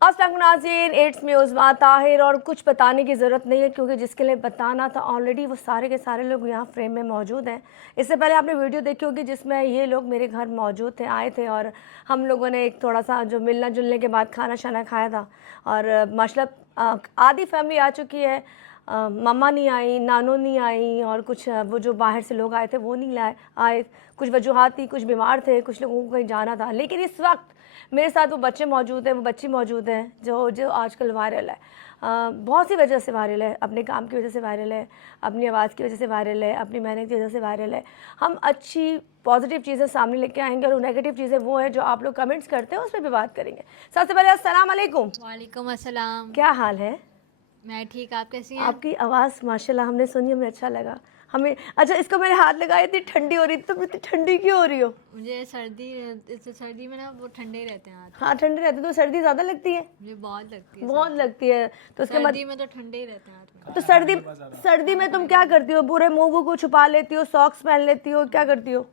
अस्सलाम नाज़रीन, it's me उज़मा Tahir. और कुछ बताने की ज़रूरत नहीं है क्योंकि जिसके लिए बताना था ऑलरेडी वो सारे के सारे लोग यहाँ फ्रेम में मौजूद हैं। इससे पहले आपने वीडियो देखी होगी जिसमें ये लोग मेरे घर मौजूद थे, आए थे और हम लोगों ने एक थोड़ा सा जो मिलना जुलने के बाद खाना शाना खाया था। और माशाल्लाह आधी फैमिली आ चुकी है। मम्मा नहीं आई, नानो नहीं आई और कुछ वो जो बाहर से लोग आए थे वो नहीं आए। कुछ वजूहात थी, कुछ बीमार थे, कुछ लोगों को कहीं जाना था। लेकिन इस वक्त मेरे साथ वो बच्चे मौजूद हैं, वो बच्ची मौजूद हैं जो आजकल वायरल है। बहुत सी वजह से वायरल है, अपने काम की वजह से वायरल है, अपनी आवाज़ की वजह से वायरल है, अपनी मेहनत की वजह से वायरल है। हम अच्छी पॉजिटिव चीज़ें सामने लेके आएंगे और नेगेटिव चीज़ें वो है जो आप लोग कमेंट्स करते हैं उस पर भी बात करेंगे। सबसे पहले अस्सलाम वालेकुम। वालेकुम अस्सलाम। क्या हाल है? मैं ठीक, आप कैसी हैं? आपकी आवाज़ माशाल्लाह हमने सुनी, हमें अच्छा लगा हमें। अच्छा, इसको मेरे हाथ लगाए, इतनी ठंडी हो रही थी, तुम इतनी ठंडी क्यों हो रही हो? मुझे सर्दी में ना वो ठंडे ही रहते हैं हाथ। हाँ ठंडी रहती है, तो सर्दी ज़्यादा लगती है? मुझे बहुत लगती है, बहुत लगती है। तो उसके सर्दी में तो ठंडे ही रहते हैं हाथ। तो सर्दी में तुम क्या करती हो? पूरे मुंह को छुपा लेती हो, सॉक्स पहन लेती हो, क्या करती हो?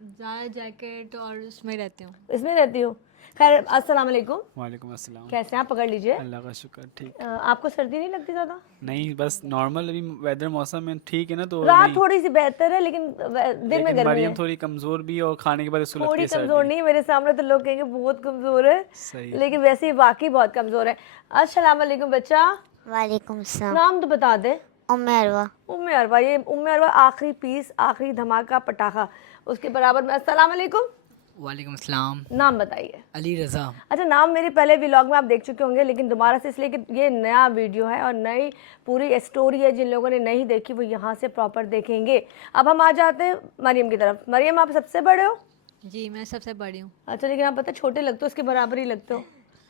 ज़्यादा जैकेट और उसमें रहती हूँ। इसमें रहती हो? खैर, अस्सलाम वालेकुम। वालेकुम अस्सलाम। कैसे हैं आप? पकड़ लीजिए। अल्लाह का शुक्र, ठीक। आपको सर्दी नहीं लगती ज़्यादा? नहीं, बस नॉर्मल अभी वेदर मौसम में ठीक है ना, तो रात नहीं। थोड़ी सी बेहतर है लेकिन दिन में गर्मी मरियम है। थोड़ी कमज़ोर भी है और खाने के बाद उसको लगती थोड़ी है कमज़ोर सर्दी। नहीं, मेरे सामने तो लोग कहेंगे बहुत कमज़ोर है, सही। लेकिन वैसे ही वाकई बहुत कमज़ोर है। अस्सलाम वालेकुम बच्चा। वालेकुम सलाम। नाम तो बता दे। उम्मे अरवा। उम्मे अरवा। ये उम्मे अरवा आखिरी पीस, आखिरी धमाका पटाखा, उसके बराबर में। अस्सलाम वालेकुम। वालेकुम अस्सलाम। नाम बताइए। अली रज़ा। अच्छा, नाम मेरे पहले व्लॉग में आप देख चुके होंगे लेकिन दोबारा से इसलिए कि ये नया वीडियो है और नई पूरी स्टोरी है। जिन लोगों ने नहीं देखी वो यहाँ से प्रॉपर देखेंगे। अब हम आ जाते हैं मरियम की तरफ। मरियम, आप सबसे बड़े हो? जी, मैं सबसे बड़ी हूँ। अच्छा, लेकिन आप पता छोटे लगते हो, उसके बराबर ही लगते हो।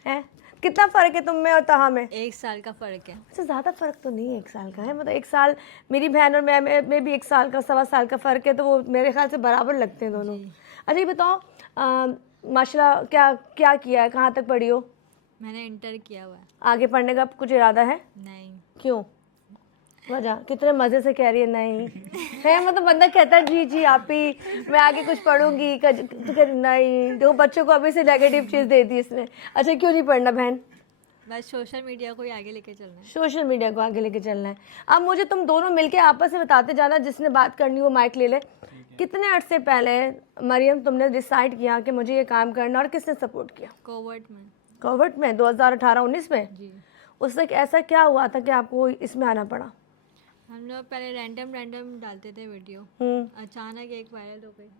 हैं? कितना फ़र्क है तुम में और तहा में? 1 साल का फ़र्क है। अच्छा, ज़्यादा फ़र्क तो नहीं है, 1 साल का है। मतलब 1 साल मेरी बहन और मैं में भी 1 साल का, 1.25 साल का फ़र्क है, तो वो मेरे ख्याल से बराबर लगते हैं दोनों। अच्छा, ये बताओ माशाल्लाह क्या किया है, कहाँ तक पढ़ी हो? मैंने इंटर किया हुआ है। आगे पढ़ने का कुछ इरादा है? नहीं। क्यों? वजह? कितने मज़े से कह रही है नहीं है। मतलब बंदा कहता है जी जी आप ही, मैं आगे कुछ पढ़ूंगी, तो कह नहीं। तो बच्चों को अभी से नेगेटिव चीज़ दे दी इसने। अच्छा, क्यों नहीं पढ़ना बहन? बस सोशल मीडिया को ही आगे लेके चलना है। सोशल मीडिया को आगे लेके चलना है। अब मुझे तुम दोनों मिलके आपस में बताते जाना, जिसने बात करनी हो माइक ले ले। कितने अर्से पहले मरियम तुमने डिसाइड किया कि मुझे ये काम करना, और किसने सपोर्ट किया? कोविड में। कोविड में 2018-19 में? जी। उस तक ऐसा क्या हुआ था कि आपको इसमें आना पड़ा? हम लोग पहले रैंडम डालते थे वीडियो, अचानक एक वायरल हो गई।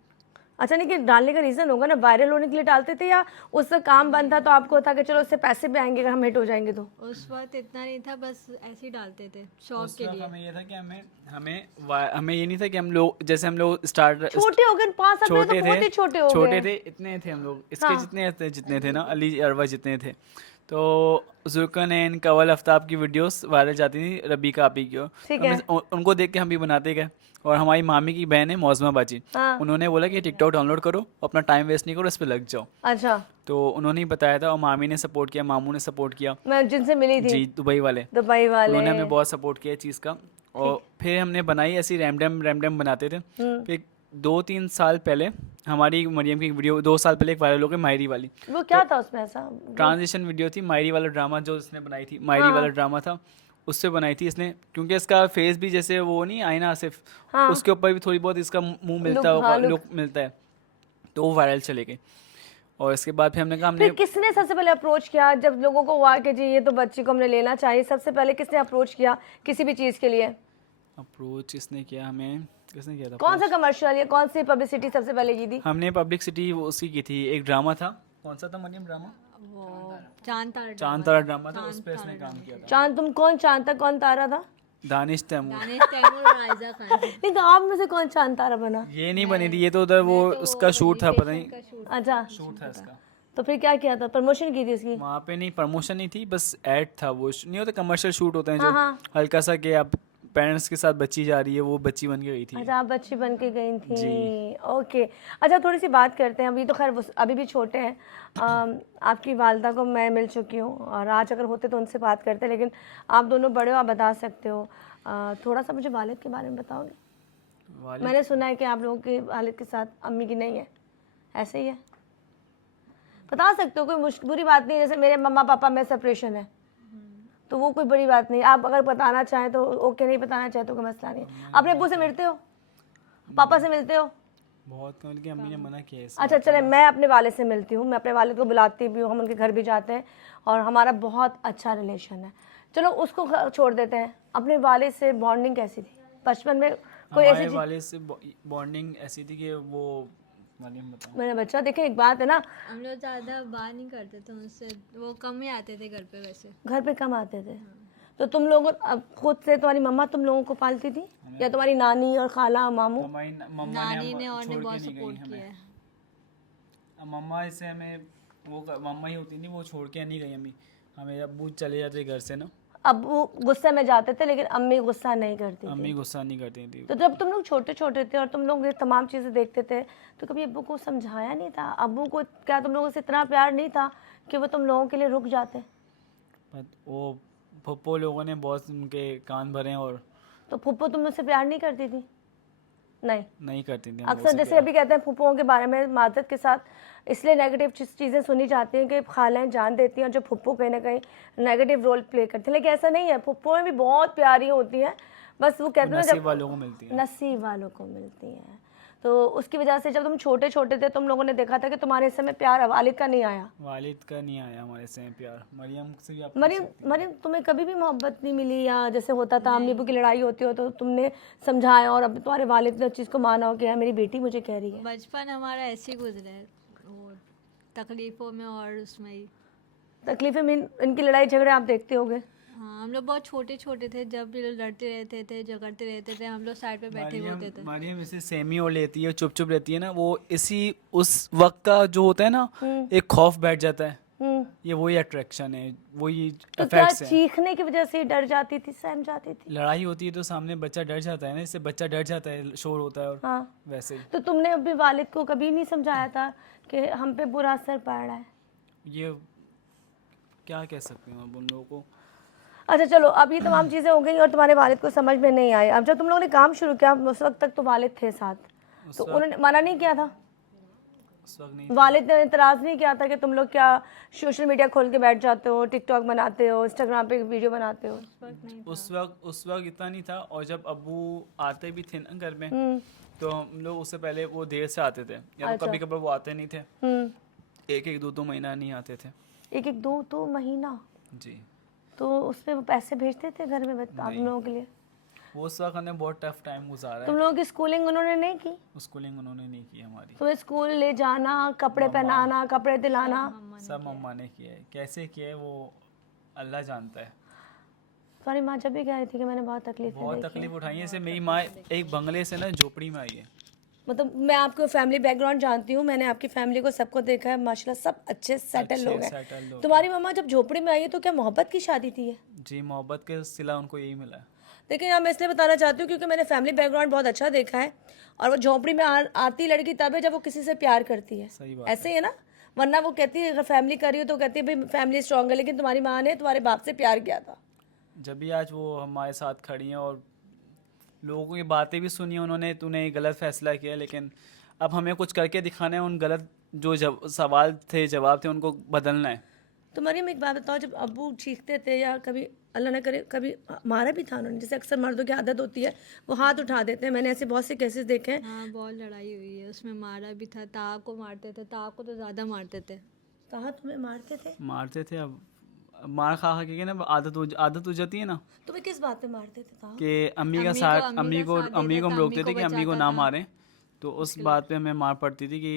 अच्छा, नहीं कि डालने का रीज़न होगा ना, वायरल होने के लिए डालते थे या उससे काम बंद था तो आपको था कि चलो उससे पैसे भी आएंगे अगर हम हिट हो जाएंगे तो? उस वक्त इतना नहीं था, बस ऐसे ही डालते थे शौक के लिए। हमें ये था कि हमें ये नहीं था कि हम लोग जैसे हम लोग स्टार्ट छोटे हो गए 5 साल पहले तो बहुत ही छोटे हो गए। छोटे थे, इतने थे हम लोग इसके जितने थे ना, अली अरवा जितने थे। तो जुल्करनैन, कवल आफ्ताब की वीडियोस वायरल जाती थी, रबीका आपी की। तो उनको देख के हम भी बनाते गए। और हमारी मामी की बहन है मौजमा बाजी, उन्होंने बोला कि टिकटॉक डाउनलोड करो, अपना टाइम वेस्ट नहीं करो, इस पे लग जाओ। अच्छा, तो उन्होंने ही बताया था और मामी ने सपोर्ट किया, मामू ने सपोर्ट किया। मैं जिनसे मिली थी जी, दुबई वाले उन्होंने हमें बहुत सपोर्ट किया चीज़ का। और फिर हमने बनाई ऐसी रैमडम बनाते थे। फिर 2-3 साल पहले हमारी मरियम की वीडियो 2 साल पहले एक वायरल हो गई, मायरी वाली। वो क्या था उसमें ऐसा? ट्रांजिशन वीडियो थी, मायरी वाला ड्रामा जो इसने बनाई थी, मायरी वाला ड्रामा था, उससे बनाई थी इसने। क्योंकि इसका फेस भी जैसे वो नहीं आईना आसिफ, उसके ऊपर भी थोड़ी बहुत इसका मुंह मिलता होगा, लुक मिलता है, तो वो वायरल चले गई। और इसके बाद फिर हमने कहा फिर किसने सबसे पहले अप्रोच किया जब लोगों को हुआ कि जी ये तो बच्ची को हमने लेना चाहिए? सबसे पहले किसने अप्रोच किया किसी भी चीज़ के लिए? अप्रोच किसने किया हमें? किसने किया था? कौन सा कमर्शियल या कौन सी पब्लिसिटी सबसे पहले की थी? हमने पब्लिसिटी उसकी की थी, एक ड्रामा था, कौन सा था मरियम ड्रामा? वो चांद तारा ड्रामा था, उस पर इसने काम किया था। चांद, तुम कौन चांद था, कौन तारा था? दानिश तैमूर। राइजा खान। नहीं तो आप में से कौन चांद तारा बना? ये नहीं बनी थी, ये तो उधर वो उसका शूट था, पता नहीं अच्छा, शूट था इसका। तो फिर क्या किया था? प्रमोशन की थी उसकी? वहाँ पे नहीं, प्रमोशन नहीं थी, बस ऐड था। वो नहीं होता कमर्शियल शूट होते हैं जो हाँ। हल्का सा कि आप पेरेंट्स के साथ बच्ची जा रही है, वो बच्ची बन के गई थी। अच्छा, आप बच्ची बन के गई थी। ओके। अच्छा, थोड़ी सी बात करते हैं। अभी तो खैर अभी भी छोटे हैं। आपकी वालदा को मैं मिल चुकी हूँ और आज अगर होते तो उनसे बात करते, लेकिन आप दोनों बड़े हो, आप बता सकते हो। थोड़ा सा मुझे वालिद के बारे में बताओगे? मैंने सुना है कि आप लोगों के वालिद के साथ अम्मी की नहीं है, ऐसे ही है? बता सकते हो, कोई बुरी बात नहीं है। जैसे मेरे मम्मा पापा में सेपरेशन है तो वो कोई बड़ी बात नहीं। आप अगर बताना चाहें तो ओके, नहीं बताना चाहें तो कोई मसला नहीं है। अपने अब्बू से मिलते हो, पापा से मिलते हो? बहुत कम, लेकिन अम्मी ने मना किया है इस अच्छा चले, मैं अपने वालिद से मिलती हूँ, मैं अपने वालिद को बुलाती भी हूँ, हम उनके घर भी जाते हैं और हमारा बहुत अच्छा रिलेशन है। चलो उसको छोड़ देते हैं। अपने वालिद से बॉन्डिंग कैसी थी बचपन में? कोई ऐसी हमारे वाले से बॉन्डिंग ऐसी थी कि वो मालूम बताओ। मेरा बच्चा देखे, एक बात है ना, हम लोग ज़्यादा बात नहीं करते थे उनसे, वो कम ही आते थे घर पे वैसे। घर पे कम आते थे। तो तुम लोग अब खुद से, तुम्हारी मम्मा तुम लोगों को पालती थी या तुम्हारी नानी और खाला मामू? हमारी मम्मा नानी ने और छोड़ ने के बहुत नहीं गई सपोर्ट हमें। किया है। मम्मा इससे हमें वो मम्मा ही होती नहीं, वो छोड़ के नहीं गई हमें। हमें अब्बू चले जाते घर से ना, अब्बू गुस्से में जाते थे लेकिन अम्मी गुस्सा नहीं करती थी। अम्मी गुस्सा नहीं करती थी। तो जब तुम लोग छोटे छोटे थे और तुम लोग ये तमाम चीज़ें देखते थे तो कभी अब्बू को समझाया नहीं था? अब्बू को क्या तुम लोगों से इतना प्यार नहीं था कि वो तुम लोगों के लिए रुक जाते? बट वो पप्पो लोगों ने बहुत उनके कान भरे और तो फुप्पो तुम लोग से प्यार नहीं करती थी? नहीं, नहीं करती थी हम लोगों अक्सर से जैसे प्यार। अभी कहते हैं फुप्पों के बारे में माजरत के साथ इसलिए नेगेटिव चीज़ें सुनी जाती हैं कि खालाएं जान देती हैं और जो फुप्पो कहीं ना कहीं नेगेटिव रोल प्ले करती हैं, लेकिन ऐसा नहीं है। फुप्पोएं भी बहुत प्यारी होती हैं, बस वो कहते हैं नसीब जब वालों को मिलती है। नसीब वालों को मिलती हैं। तो उसकी वजह से जब तुम छोटे छोटे थे तुम लोगों ने देखा था कि तुम्हारे समय प्यार वालिद का नहीं आया। वालिद का नहीं आया हमारे से प्यार। मरियम से भी आप मरियम तुम्हें कभी भी मोहब्बत नहीं मिली, या जैसे होता था अम्मी अब्बू की लड़ाई होती हो तो तुमने समझाया और अब तुम्हारे वालिद ने उस चीज़ को माना हो कि यार मेरी बेटी मुझे कह रही है? बचपन हमारा ऐसे ही गुजरा है, वो तकलीफ़ों में और उसमें ही। तकलीफें में इनकी लड़ाई झगड़े आप देखते होगे। हाँ, हम लोग बहुत छोटे छोटे थे जब ये लोग लड़ते रहते थे, झगड़ते रहते थे, हम लोग साइड पे बैठे हुए होते थे। मरियम इसे सेमी और लेती है, चुप चुप रहती है ना, वो इसी उस वक्त का जो होता है ना, एक खौफ बैठ जाता है। ये वही अट्रैक्शन है, वही तो क्या इफेक्ट्स है। चीखने की वजह से डर जाती थी, सहम जाती थी? लड़ाई होती है तो सामने बच्चा डर जाता है ना, इससे बच्चा डर जाता है, शोर होता है और हाँ, वैसे ही। तो तुमने अपने वालिद को कभी नहीं समझाया था कि हम पे बुरा असर पड़ रहा है? ये क्या कह सकते हैं अब उन लोगों को। अच्छा चलो, अब ये तमाम चीज़ें हो गई और तुम्हारे वालिद को समझ में नहीं आई। अब जब तुम लोगों ने काम शुरू किया उस वक्त तक तो वालिद थे साथ, तो उन्होंने मना नहीं किया था? उस वक्त नहीं। वालिद ने इतराज़ नहीं किया था कि तुम लोग क्या सोशल मीडिया खोल के बैठ जाते हो, टिकटॉक बनाते हो, इंस्टाग्राम पे वीडियो बनाते हो? उस वक्त इतना नहीं था। और जब अब्बू आते भी थे ना घर में, तो हम लोग उससे पहले वो देर से आते थे, या तो कभी कभी वो आते नहीं थे। एक एक दो महीना नहीं आते थे। एक एक दो महीना? जी। तो उसमें वो पैसे भेजते थे घर में आप लोगों के लिए? वो उस वक्त हमने बहुत टफ टाइम गुजारा तुम है। लोगों की स्कूलिंग उन्होंने नहीं की? स्कूलिंग उन्होंने नहीं की हमारी। तुम्हें स्कूल ले जाना, कपड़े पहनाना, कपड़े दिलाना सब मम्मा ने किया है। कैसे किया है वो अल्लाह जानता है। तुम्हारी माँ जब भी कह रही थी कि मैंने बहुत तकलीफें बहुत देखी तकलीफ उठाई है। जैसे मेरी माँ एक बंगले से ना झोपड़ी में आई है। मतलब मैं आपको फैमिली बैकग्राउंड जानती हूँ, मैंने आपकी फैमिली को सबको देखा है, माशाल्लाह सब अच्छे सेटल लोग settled हैं। लोग तुम्हारी मम्मा जब झोपड़ी में आई है तो क्या मोहब्बत की शादी थी ये? जी, मोहब्बत के सिला उनको यही मिला है। लेकिन अब मैं इसलिए बताना चाहती हूँ क्योंकि मैंने फैमिली बैकग्राउंड बहुत अच्छा देखा है, और वो झोपड़ी में आती लड़की तब है जब वो किसी से प्यार करती है। सही बात ऐसे ही है ना, वरना वो कहती है अगर फैमिली कर रही हो तो कहती है भाई फैमिली स्ट्रांग है, लेकिन तुम्हारी माँ ने तुम्हारे बाप से प्यार किया था। जब भी आज वो हमारे साथ खड़ी हैं और लोगों की बातें भी सुनी उन्होंने, तूने गलत फैसला किया, लेकिन अब हमें कुछ करके दिखाना है। उन गलत जो सवाल थे, जवाब थे, उनको बदलना है। तो मरियम एक बात बताओ, जब अब्बू चीखते थे या कभी अल्लाह ना करे कभी मारा भी था उन्होंने? जैसे अक्सर मर्दों की आदत होती है वो हाथ उठा देते हैं, मैंने ऐसे बहुत से केसेस देखे हैं। हाँ, बहुत लड़ाई हुई है, उसमें मारा भी था। ताहा को मारते थे, ताहा को तो ज़्यादा मारते थे। कहा तुम्हें मारते थे? मारते थे। अब मार खा खा के ना आदत हो जाती है ना, तुम्हें किस बात पे मारते थे? कहा कि अम्मी का साथ अम्मी को हम रोकते थे कि अम्मी को ना मारें, तो उस बात पे हमें मार पड़ती थी कि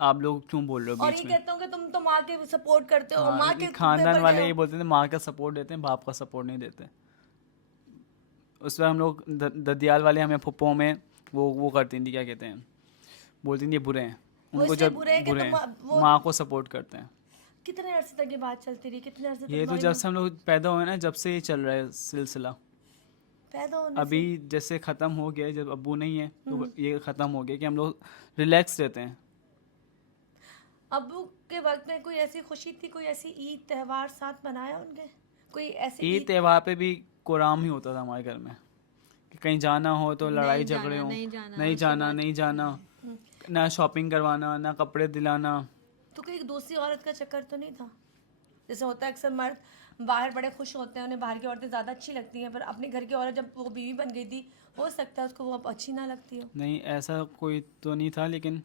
आप लोग क्यों बोल रहे हो और बीच ये में। कहते हो कि तुम तो माँ के सपोर्ट करते हो, माँ के खानदान वाले ये बोलते थे माँ का सपोर्ट देते हैं, बाप का सपोर्ट नहीं देते। उस पर हम लोग ददियाल वाले हमें फुप्पो में वो करती थी, क्या कहते हैं, बोलती थी ये बुरे हैं, उनको जब बुरे हैं माँ को सपोर्ट करते हैं। कितने अरसे तक ये बात चलती रही? कितने अरसे तक? ये तो जब से हम लोग पैदा हुए ना, जब से ये चल रहा है सिलसिला। पैदा होने अभी जैसे ख़त्म हो गया, जब अब्बू नहीं है तो ये ख़त्म हो गया कि हम लोग रिलैक्स रहते हैं। अब्बू के वक्त में कोई ऐसी खुशी थी, कोई ऐसी ईद त्यौहार साथ मनाया उनके? कोई ऐसी ईद त्यौहार पे भी कुराम ही होता था हमारे घर में कि कहीं जाना हो तो लड़ाई झगड़े हो, नहीं जाना, ना शॉपिंग करवाना, ना कपड़े दिलाना। तो कहीं दूसरी औरत का चक्कर तो नहीं था? जैसे होता है अक्सर मर्द बाहर बड़े खुश होते हैं, उन्हें बाहर की औरतें ज़्यादा अच्छी लगती हैं, पर अपने घर की औरत जब वो बीवी बन गई थी, हो सकता है उसको वो अब अच्छी ना लगती हो। नहीं, ऐसा कोई तो नहीं था, लेकिन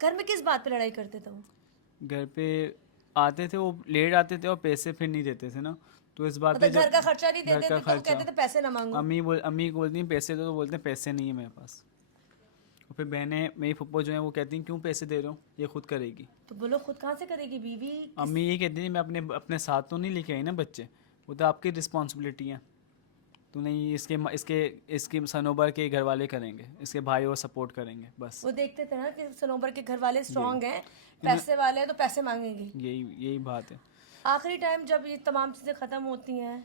घर में किस बात पे लड़ाई करते थे वो? घर पे आते थे, वो लेट आते थे और पैसे फिर नहीं देते थे ना, तो इस बात पे मतलब घर जब का खर्चा नहीं घर देते का थे तो वो खर्चा, कहते थे पैसे ना मांगो। अम्मी को बोलती हैं पैसे दो, तो बोलते हैं पैसे नहीं है मेरे पास। और फिर बहनें, मेरी फुप्पो जो है वो कहती हैं क्यों पैसे दे रहे हो, ये खुद करेगी। तो बोलो खुद कहाँ से करेगी बीवी? अम्मी ये कहती है मैं अपने साथ तो नहीं लेके आई ना बच्चे, वो तो आपकी रिस्पॉन्सिबिलिटी है, तो नहीं इसके सनोबर के घर वाले करेंगे, इसके भाई और सपोर्ट करेंगे बस। वो देखते थे ना कि सनोबर के घर वाले स्ट्रांग हैं, पैसे वाले हैं तो पैसे मांगेंगे। यही बात है। आखिरी टाइम जब ये तमाम चीज़ें ख़त्म होती हैं,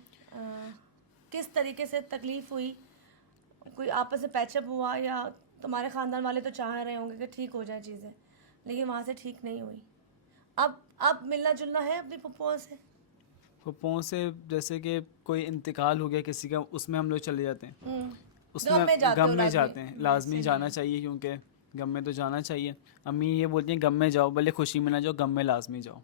किस तरीके से तकलीफ़ हुई? कोई आपस में पैचअप हुआ, या तुम्हारे ख़ानदान वाले तो चाह रहे होंगे कि ठीक हो जाए चीज़ें, लेकिन वहाँ से ठीक नहीं हुई? अब मिलना जुलना है अपनी पप्पुओं से? फुप्पों से जैसे कि कोई इंतकाल हो गया किसी का, उसमें हम लोग चले जाते हैं, गम में उसमें जाते हो गम में लाज़मी? जाते हैं, लाजमी जाना चाहिए, क्योंकि गम में तो जाना चाहिए। अम्मी ये बोलती हैं गम में जाओ, भले खुशी में ना जाओ, गम में लाजमी जाओ,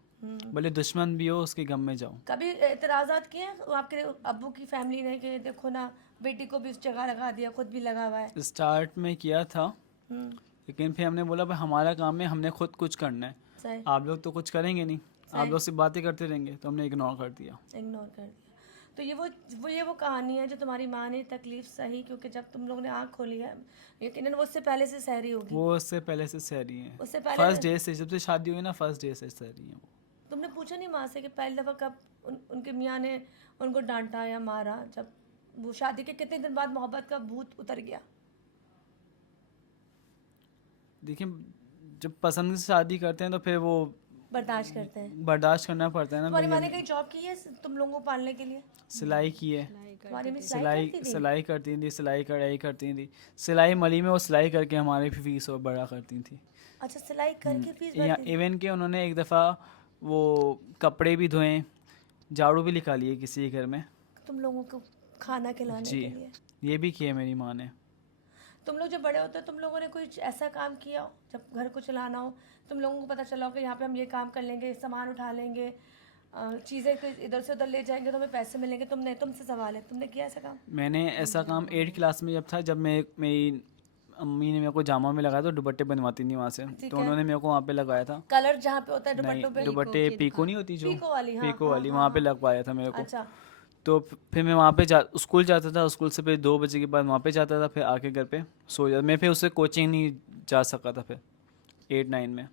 भले दुश्मन भी हो उसके गम में जाओ। कभी एतराज़ात किए हैं आपके अब्बू की फैमिली ने कि देखो ना बेटी को भी उस जगह लगा दिया, खुद भी लगा हुआ है? स्टार्ट में किया था, हम्म, लेकिन फिर हमने बोला भाई हमारा काम है, हमने खुद कुछ करना है, सही, आप लोग तो कुछ करेंगे नहीं, आप लोग सिर्फ बातें करते रहेंगे, तो हमने इग्नोर कर दिया। इग्नोर कर दिया। तो ये वो कहानी है जो तुम्हारी माँ ने तकलीफ सही, क्योंकि जब तुम लोगों ने आँख खोली है, यकीनन वो उससे पहले से सहरी होगी। वो उससे पहले से सहरी है, उससे पहले फर्स्ट डे से, जब से शादी हुई ना फर्स्ट डे से सहरी है वो। तुमने पूछा नहीं माँ से कि पहली दफ़ा कब उनके मियाँ ने उनको डांटा या मारा, जब वो शादी के कितने दिन बाद मोहब्बत का भूत उतर गया? देखिए, जब पसंद से शादी करते हैं तो फिर वो बर्दाश्त करते हैं। बर्दाश्त करना पड़ता है ना। तुम्हारी माँ ने कहीं जॉब की है तुम लोगों को पालने के लिए? सिलाई की है, तुम्हारी में सिलाई करती थी? सिलाई करती थी, सिलाई कढ़ाई करती थी, सिलाई मली में वो सिलाई करके हमारी भी फीस और बड़ा करती थी। अच्छा, सिलाई करके फीस या भरती थी? इवन कि उन्होंने एक दफ़ा वो कपड़े भी धोए, झाड़ू भी निकाली है किसी के घर में तुम लोगों को खाना खिलाने जी, के लिए? ये भी किया मेरी माँ ने। तुम लोग जब बड़े होते हो तुम लोगों ने कोई ऐसा काम किया हो जब घर को चलाना हो, तुम लोगों को पता चला हो कि यहाँ पे हम ये काम कर लेंगे, सामान उठा लेंगे, चीज़ें इधर से उधर ले जाएंगे तो हमें पैसे मिलेंगे? तुमसे सवाल है, तुमने किया ऐसा काम? मैंने ऐसा काम 8th क्लास में जब था, जब मेरी अम्मी ने मेरे को जामा में लगाया, तो दुपट्टे बनवाती थी वहाँ से, तो उन्होंने मेरे को वहाँ पे लगाया था। कलर जहाँ पे होता है नहीं, दुपट्टों पे? दुपट्टे पीको नहीं होती जो, पीको वाली, हाँ, पीको वाली, वहाँ पे लगवाया था मेरे को। अच्छा, तो फिर मैं वहाँ पे स्कूल जाता था, स्कूल से फिर 2 बजे के बाद वहाँ पे जाता था, फिर आके घर पे सो जाता। मैं फिर उससे कोचिंग नहीं जा सका था फिर 8-9 में,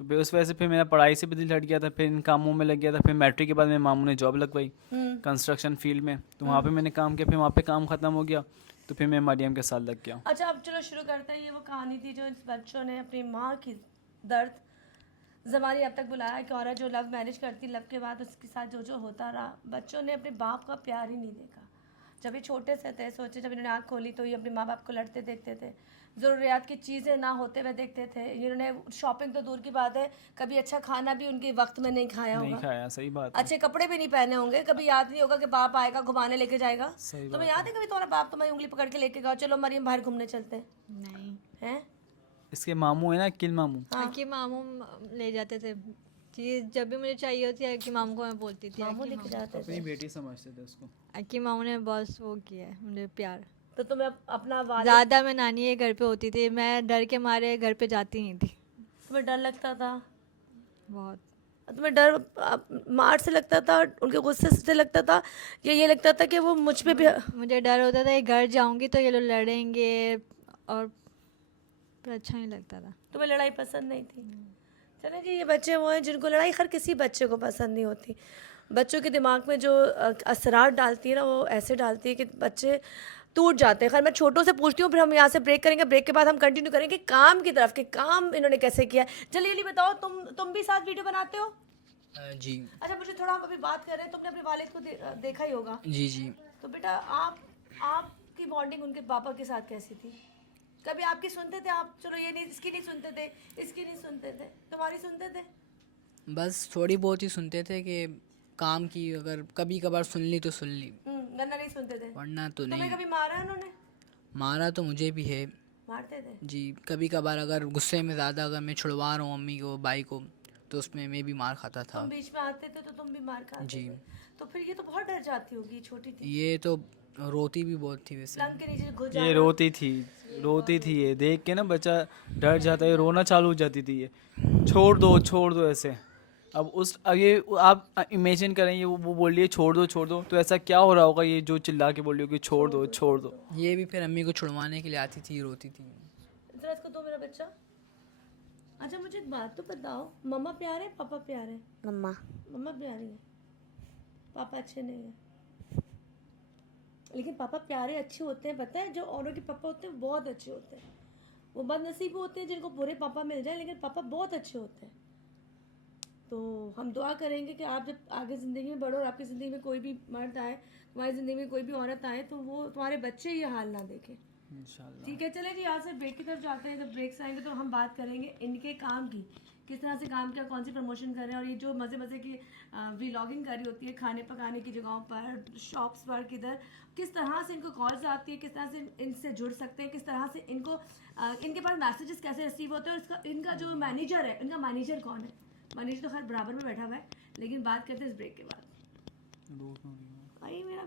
तो फिर उस वजह से फिर मेरा पढ़ाई से भी दिल हट गया था, फिर इन कामों में लग गया था। फिर मैट्रिक के बाद मेरे मामू ने जॉब लगवाई कंस्ट्रक्शन फील्ड में, तो वहाँ पे मैंने काम किया, फिर वहाँ पे काम ख़त्म हो गया, तो फिर मैं मरियम के साथ लग गया। अच्छा, अब चलो शुरू करते हैं। ये वो कहानी थी जो इस बच्चों ने अपनी माँ की दर्द ज़मानी अब तक बुलाया कि औरत जो लव मैरिज करती, लव के बाद उसके साथ जो जो होता रहा, बच्चों ने अपने बाप का प्यार ही नहीं देखा। जब ये छोटे से थे, सोचे जब इन्होंने आँख खोली तो ये अपने माँ बाप को लड़ते देखते थे, ज़रूरियात की चीज़ें ना होते हुए देखते थे। इन्होंने शॉपिंग तो दूर की बात है, कभी अच्छा खाना भी उनके वक्त में नहीं खाया नहीं होगा, खाया, सही बात है। अच्छे कपड़े भी नहीं पहने होंगे, कभी याद नहीं होगा कि बाप आएगा घुमाने लेके जाएगा। सही तुम्हें याद है कभी तुम्हारा बाप तुम्हारी उंगली पकड़ के लेके गया, चलो मरियम बाहर घूमने चलते हैं? नहीं, हैं? इसके मामू है ना, किल मामू, कि मामू ले जाते थे चीज़, जब भी मुझे चाहिए होती है कि मामू को मैं बोलती थी मामू लेके जाते थे? अपनी बेटी समझते थे उसको। कि मामू ने बस वो किया है मुझे प्यार। तो तुम्हें अपना वालिद, ज़्यादा मैं नानी के घर पे होती थी, मैं डर के मारे घर पे जाती नहीं थी। तुम्हें डर लगता था? बहुत। तुम्हें डर मार से लगता था, उनके गुस्से से लगता था, या ये लगता था कि वो मुझ पे भी? मुझे डर होता था घर जाऊंगी तो ये लोग लड़ेंगे, और फिर अच्छा नहीं लगता था। तुम्हें लड़ाई पसंद नहीं थी? चलो जी, ये बच्चे वो हैं जिनको लड़ाई हर किसी बच्चे को पसंद नहीं होती। बच्चों के दिमाग में जो असरार डालती है ना, वो ऐसे डालती है कि बच्चे टूट जाते हैं। खैर, मैं छोटों से पूछती हूँ, फिर हम यहाँ से ब्रेक करेंगे, ब्रेक के बाद हम कंटिन्यू करेंगे काम की तरफ, कि काम इन्होंने कैसे किया। चलिए ये बताओ, तुम भी साथ वीडियो बनाते हो? जी अच्छा, मुझे थोड़ा, हम अभी बात कर रहे हैं, तुमने अपने वालिद को देखा ही होगा, जी जी तो बेटा आपकी बॉन्डिंग उनके पापा के साथ कैसी थी? कभी आपकी सुनते थे आप? चलो ये नहीं, इसकी नहीं सुनते थे, इसकी नहीं सुनते थे, तुम्हारी सुनते थे? बस थोड़ी बहुत ही सुनते थे कि काम की अगर कभी कभार सुन ली तो सुन ली, वरना नहीं सुनते थे? वरना तो तुम्हें नहीं। कभी मारा है उन्होंने? मारा तो मुझे भी है मारते थे? जी, कभी कभार अगर गुस्से में ज़्यादा अगर मैं छुड़वा रहा हूँ अम्मी को भाई को, तो उसमें मैं भी मार खाता था। तुम बीच में आते थे तो तुम भी मार खाते जी। थे। तो फिर ये तो बहुत डर जाती होगी, छोटी थी। ये तो रोती भी बहुत थी वैसे। पलंग के नीचे घुस ये जाना। रोती थी, ये देख के ना बच्चा डर जाता है, रोना चालू हो जाती थी ये, छोड़ दो ऐसे। अब ये आप इमेजिन करें, ये वो बोल रही है छोड़ दो, तो ऐसा क्या हो रहा होगा ये जो चिल्ला के बोल रही होगी छोड़ दो। ये भी फिर अम्मी को छुड़वाने के लिए आती थी, रोती थी। जरा इसको दो मेरा बच्चा। अच्छा मुझे एक बात तो बताओ, मम्मा प्यारे है पापा प्यारे है? मम्मा। मम्मा प्यारी है, पापा अच्छे नहीं है। लेकिन पापा प्यारे अच्छे होते हैं, पता है जो औरों के पापा होते हैं वो बहुत अच्छे होते हैं। वो बदनसीब होते हैं जिनको बुरे पापा मिल जाए, लेकिन पापा बहुत अच्छे होते हैं। तो हम दुआ करेंगे कि आप जब आगे ज़िंदगी में बढ़ो और आपकी ज़िंदगी में कोई भी मर्द आए, तुम्हारी ज़िंदगी में कोई भी औरत आए, तो वो तुम्हारे बच्चे ये हाल ना देखें। इंशाल्लाह। ठीक है, चले जी यहाँ से ब्रेक की तरफ जाते हैं। जब ब्रेक्स आएंगे तो हम बात करेंगे इनके काम की, किस तरह से काम किया, कौन सी प्रमोशन कर रहे हैं, और ये जो मज़े की व्लॉगिंग करी होती है खाने पकाने की जगहों पर, शॉप्स पर, किधर किस तरह से इनको कॉल्स आती है, किस तरह से इनसे जुड़ सकते हैं, किस तरह से इनको इनके पास मैसेजेस कैसे रिसीव होते हैं, और इनका जो मैनेजर है, इनका मैनेजर कौन है। मैनेजर तो खैर बराबर में बैठा हुआ है, लेकिन बात करते हैं इस ब्रेक के बाद। आइए मेरा